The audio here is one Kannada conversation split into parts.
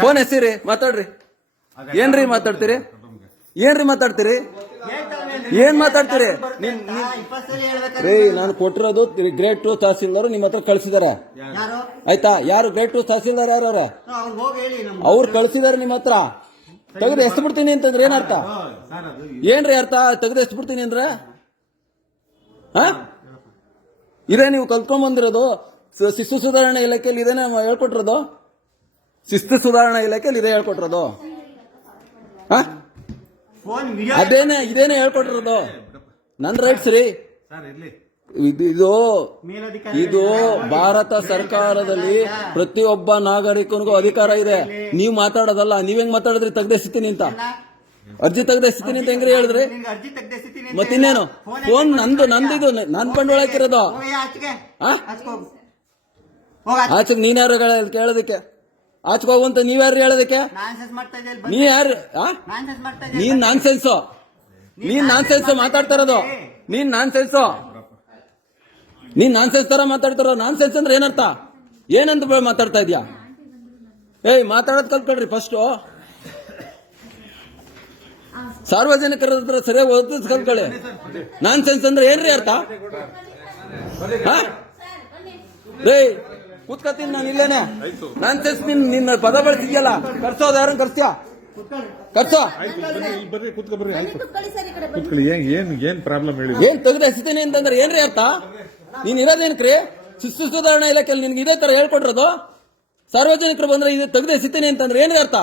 ಫೋನ್ ಎಸಿರಿ ಮಾತಾಡ್ರಿ. ಏನ್ರಿ ಮಾತಾಡ್ತೀರಿ? ಏನ್ರಿ ಮಾತಾಡ್ತೀರಿ? ಏನ್ ಮಾತಾಡ್ತೀರಿ? ರೀ ನಾನು ಕೊಟ್ಟಿರೋದು ಗ್ರೇಡ್ 2 ತಹಸೀಲ್ದಾರ್ ನಿಮ್ಮ ಹತ್ರ ಕಳ್ಸಿದಾರೆ ಆಯ್ತಾ? ಯಾರು ಗ್ರೇಡ್ 2 ತಹಸೀಲ್ದಾರ್ ಯಾರು ಅವ್ರು ಕಳ್ಸಿದಾರೆ ನಿಮ್ಮ ಹತ್ರ. ತೆಗೆದು ಎಷ್ಟು ಬಿಡ್ತೀನಿ ಅಂತಂದ್ರೆ ಏನರ್ಥ? ಏನ್ರಿ ಅರ್ಥ? ತೆಗೆದು ಎಷ್ಟು ಬಿಡ್ತೀನಿ ಅಂದ್ರೆ ಇದೇ ನೀವು ಕಲ್ತ್ಕೊಂಡ್ ಬಂದಿರೋದು? ಶಿಸ್ತು ಸುಧಾರಣಾ ಇಲಾಖೆಯಲ್ಲಿ ಇದೇನೆ ಹೇಳ್ಕೊಟ್ಟಿರೋದು? ಶಿಸ್ತು ಸುಧಾರಣಾ ಇಲಾಖೆಯಲ್ಲಿ ಇದೇ ಹೇಳ್ಕೊಟ್ಟಿರೋದು? ಇದೇನೆ ಹೇಳ್ಕೊಟ್ಟಿರೋದು? ನನ್ ರೈಟ್ಸ್ ರೀ ಇದು ಭಾರತ ಸರ್ಕಾರದಲ್ಲಿ ಪ್ರತಿಯೊಬ್ಬ ನಾಗರಿಕನಿಗೂ ಅಧಿಕಾರ ಇದೆ. ನೀವು ಮಾತಾಡೋದಲ್ಲ. ನೀವ್ ಮಾತಾಡಿದ್ರಿ ತೆಗ್ದೆಸಿತೀನಿ ಅಂತ, ಅರ್ಜಿ ತೆಗ್ದೆಸಿತೀನಿ ಅಂತ ಹೆಂಗ್ರಿ ಹೇಳಿದ್ರಿ? ಮತ್ತಿನ್ನೇನು? ಫೋನ್ ನಂದಿದು, ನನ್ ಬಂಡವಾಳ ಹಾಕಿರೋದು. ಆಚೆಗೆ ನೀನ್ ಯಾರು ಕೇಳೋದಕ್ಕೆ? ಆಚೆಗೆ ಹೋಗುವಂತ ನೀವ್ಯಾರು ಹೇಳೋದಕ್ಕೆ? ನೀ ಯಾರು? ನೀನ್ ನಾನ್ಸೆನ್ಸು. ನೀನ್ ನಾನ್ಸೆನ್ಸ್ ಮಾತಾಡ್ತಾ ಇರೋದು. ನೀನ್ ನಾನ್ಸೆನ್ಸ್ ತರ ಮಾತಾಡ್ತಾರೋ. ನಾನ್ಸೆನ್ಸ್ ಅಂದ್ರೆ ಏನರ್ಥ? ಏನಂತ ಮಾತಾಡ್ತಾ ಇದ್ಯಾ? ಮಾತಾಡೋದ್ ಕಲ್ತ್ಕೊಳ್ರಿ ಫಸ್ಟ್. ಸಾರ್ವಜನಿಕರ ಹತ್ರ ಸರಿಯಾಗಿ ಓದಿಸ್ ಕಲ್ತ್ಕೊಳ್ಳಿ. ನಾನ್ಸೆನ್ಸ್ ಅಂದ್ರೆ ಏನ್ರಿ ಅರ್ಥ? ಕೂತ್ಕತ್ತೀನಿ ನಾನು ಇಲ್ಲೇನೆ. ನಾನ್ಸೆನ್ಸ್ ನಿನ್ನ ಪದ ಬಳಸಿದ್ಯಲ್ಲ, ಕರ್ಸೋದು ಯಾರನ್ನ ಕರ್ಸ್ತೀಯ? ಕರ್ಸೋ. ಏನ್ ಪ್ರಾಬ್ಲಮ್ ಹೇಳಿ? ಏನ್ ತೆಗೆದು ಎಸಿತೀನಿ ಅಂತಂದ್ರೆ ಏನ್ರಿ ಅರ್ಥ? ನೀನ್ ಇರೋದೇನ್ಕ್ರಿ? ಶಿಸ್ತು ಸುಧಾರಣಾ ಇಲಾಖೆಯಲ್ಲಿ ನಿನ್ಗೆ ಇದೇ ತರ ಹೇಳ್ಕೊಟ್ಟಿರೋದು? ಸಾರ್ವಜನಿಕರು ಬಂದ್ರೆ ಇದು ತೆಗೆದು ಎಸಿತೀನಿ ಅಂತಂದ್ರೆ ಏನ್ರಿ ಅರ್ಥ?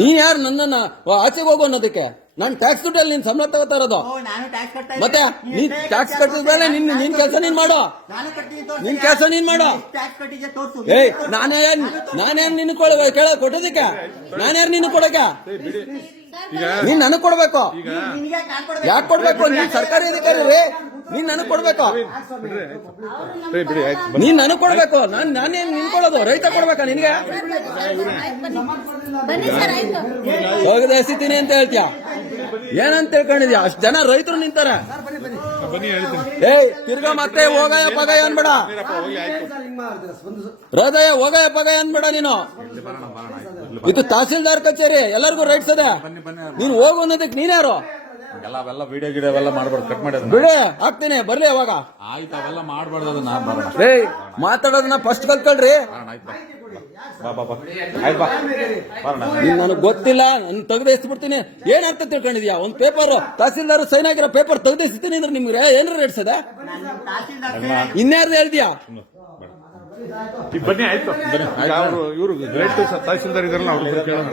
ನೀನ್ ಯಾರು ನನ್ನನ್ನ ಆಚೆಗೆ ಹೋಗು ಅನ್ನೋದಕ್ಕೆ? ನಾನು ಟ್ಯಾಕ್ಸ್ ದುಡ್ಡಲ್ಲಿ ನೀನ್ ಸಂಬಳ ತಗೋತಾ ಇರೋದು. ಮತ್ತೆ ನೀನ್ ಟ್ಯಾಕ್ಸ್ ಕಟ್ಟಿದ್ಮೇಲೆ ನಿನ್ ಕೆಲಸ ನೀನ್ ಮಾಡೋ. ನಿನ್ ಕೆಲಸ ನೀನ್ ಮಾಡೋ. ನಾನೇನ್ ನಿನ್ ಕೊಟ್ಟೋದಕ್ಕೆ? ನಾನ್ಯಾರು ನಿನ್ ಕೊಡಕ? ನೀನ್ ನನಗ್ ಕೊಡ್ಬೇಕು. ಯಾಕೆ ಕೊಡ್ಬೇಕು? ನೀನ್ ಸರ್ಕಾರಿ ಅಧಿಕಾರಿ ರೀ. ನೀನ್ ನನಗ್ ಕೊಡ್ಬೇಕು. ನೀನ್ ನನಗ್ ಕೊಡ್ಬೇಕು. ನಾನೇನ್ ನಿನ್ಕೊಳ್ಳೋದು? ರೈತ ಕೊಡ್ಬೇಕಾ ನಿನ್ಗೆ? ಹೋಗದೆ ಎಸಿತೀನಿ ಅಂತ ಹೇಳ್ತೀಯ? ಏನಂತ ತಿಳ್ಕೊಂಡಿದ್ಯಾ? ಅಷ್ಟ್ ಜನ ರೈತರು ನಿಂತಾರೆ. ತಿರ್ಗಾ ಮತ್ತೆ ಹೋಗಯ ಪಗಯ ಅನ್ಬೇಡ. ಹೃದಯ ಹೋಗಯ ಪಗಯ ಅನ್ಬೇಡ ನೀನು. ಇದು ತಹಸೀಲ್ದಾರ್ ಕಚೇರಿ, ಎಲ್ಲರಿಗೂ ರೈಟ್ಸ್ ಇದೆ. ನೀನು ಹೋಗು ಅನ್ನೋದಕ್ಕೆ ನೀನ್ಯಾರು? ವಿಡಿಯೋ ಗಿಡಿಯೋ ಎಲ್ಲ ಮಾಡ್ಬಾರ್ದು. ಕಟ್ ಮಾಡಿ ಬಿಡಿ, ಹಾಕ್ತೀನಿ. ಬರ್ಲಿ ಅವಾಗ. ಆಯ್ತು, ಅವೆಲ್ಲ ಮಾಡ್ಬಾರ್ದು. ಮಾತಾಡೋದನ್ನ ಫಸ್ಟ್ ಕಲ್ತ್ಕೊಳ್ರಿ. ನನಗೆ ಗೊತ್ತಿಲ್ಲ, ನನ್ ತೆಗೆದಿಸ್ಬಿಡ್ತೀನಿ. ಏನ್ ಅರ್ಥ ತಿಳ್ಕೊಂಡಿದ್ಯಾ? ಒಂದ್ ಪೇಪರ್ ತಹಸೀಲ್ದಾರ್ ಸೈನ್ ಆಗಿರೋ ಪೇಪರ್ ತೆಗೆದಿಸ್ತೀನಿ ಅಂದ್ರೆ ನಿಮ್ಗೆ ಏನ್ರ ರೇಟ್ಸದ? ಇನ್ಯಾರ್ದು ಹೇಳ್ತೀಯಾ? ಬನ್ನಿ, ಆಯ್ತು. ಇವರು ಗ್ರೇಟ್ ತಹಸೀಲ್ದಾರ್ ಇದಾರಲ್ಲ, ಅವ್ರು ಕೇಳೋಣ.